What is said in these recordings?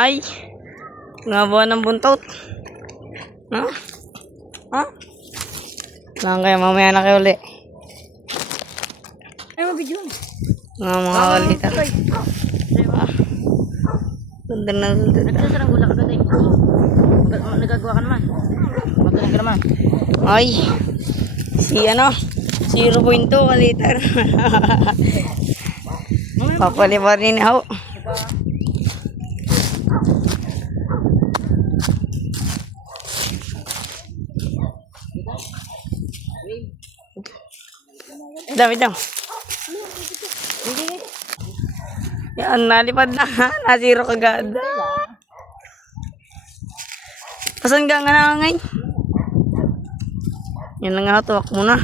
Ay, nga buwan ng buntot. Ha? Ha? Lang kaya mamaya na kayo uli. Ay, mabidyo. Nga mga kalita. Ganda na ganda. Nagsasarang gula ka doon eh. Nagagawa ka naman. Magaling ka naman. Ay, si 0.2 kaliter. Papalibar rin ako. Dami daw. Yan, nalipad na. Nasiro kagad. Pasan ka nga na ngayon? Yan na nga, tuwak mo na.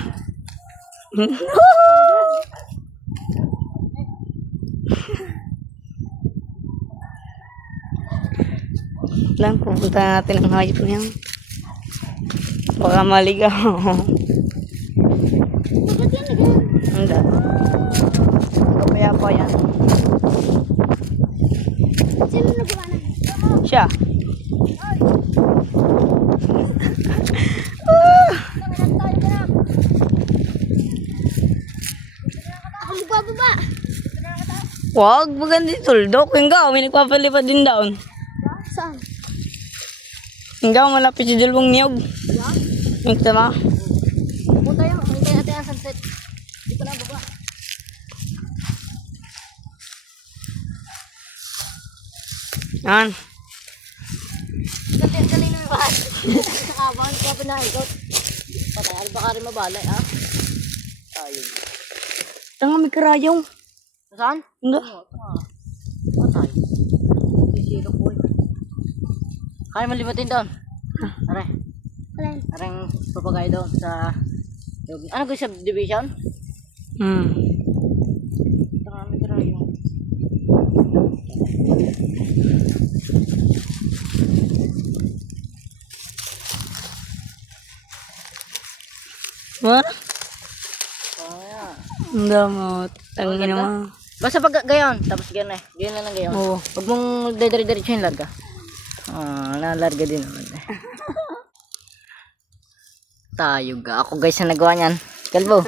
Lang, pupunta natin ang hayop niya. Baka maligaw. Hindi. Kapaya pa yan. Sino nagawa na? Siya. Ako magbababa. Wag, maganda yung tuldok. Hingga, may nagpapalipad din daon. Saan? Hingga, malapit si dalawang niyog. Yung tama. Pumunta yun. Hintay natin ang sunset. Dito na baba. Yan. Galing na may bahan. Nakabang ka pa na ikot. Patay, baka rin mabalay ah. Tayo. Tanga, may karayong. Saan? Hingga. Patay. Zero point. Kaya malimutin doon. Aray. Alin? Arang papagay doon sa... Ano ko subdivision? Marami tayo. What? Kaya. Ang damot. Tangin naman. Basta pag gayon, tapos gayon eh. Gayon na lang gayon. Oo. Huwag mong dire-diretso yung larga. Nalarga din naman eh. Tayo ga. Ako guys na nagawa niyan. Kalbo.